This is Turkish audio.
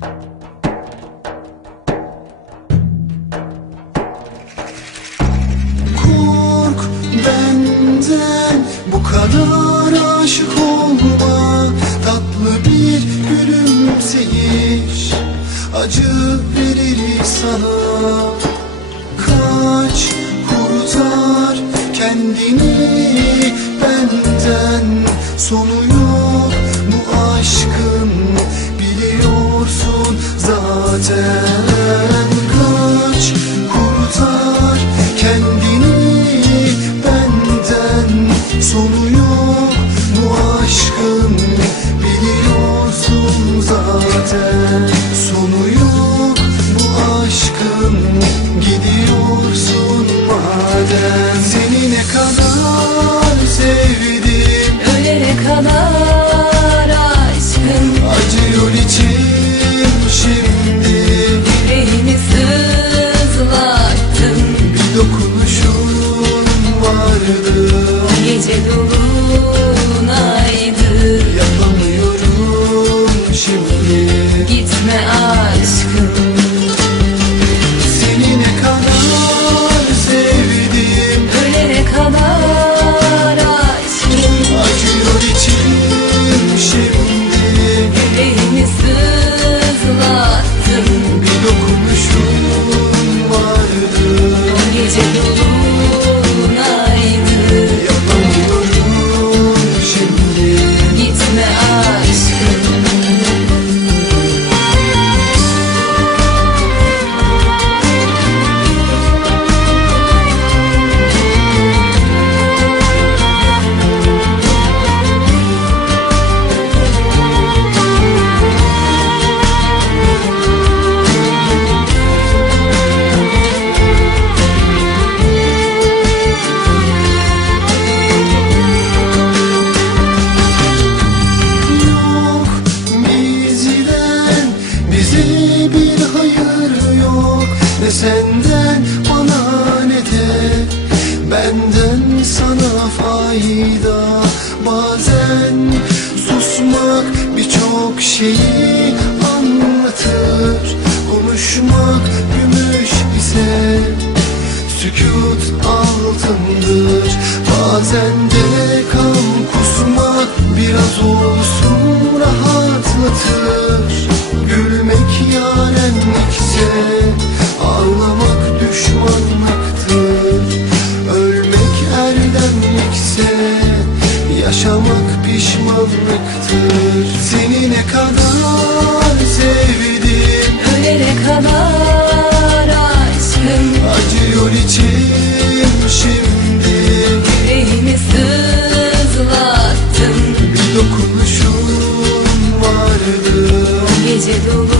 Kork benden bu kadar aşık olma. Tatlı bir gülümseyiş acı verir sana Kaç kurtar kendini benden. Sonu yok bu aşkın Sonu yok bu aşkın biliyorsun zaten. Sonu yok bu aşkın gidiyorsun madem. Seni ne kadar sevdim. Ölene kadar aşkın. Acıyor içim Gece dolunaydı Yapamıyorum şimdi. Gitme aşkım. Seni ne kadar sevdim. Ölene kadar aşkın Acıyor içim şimdi. Yüreğini benden sana fayda. Bazen susmak birçok şeyi anlatır. Konuşmak gümüş ise Sükut altındır. Bazen de kan kusmak Biraz olsun Seni ne kadar sevdim. Ölene kadar aşkım Acıyor içim şimdi Yüreğimi sızlattın. Bir dokunuşun vardı. Gece dolunaydı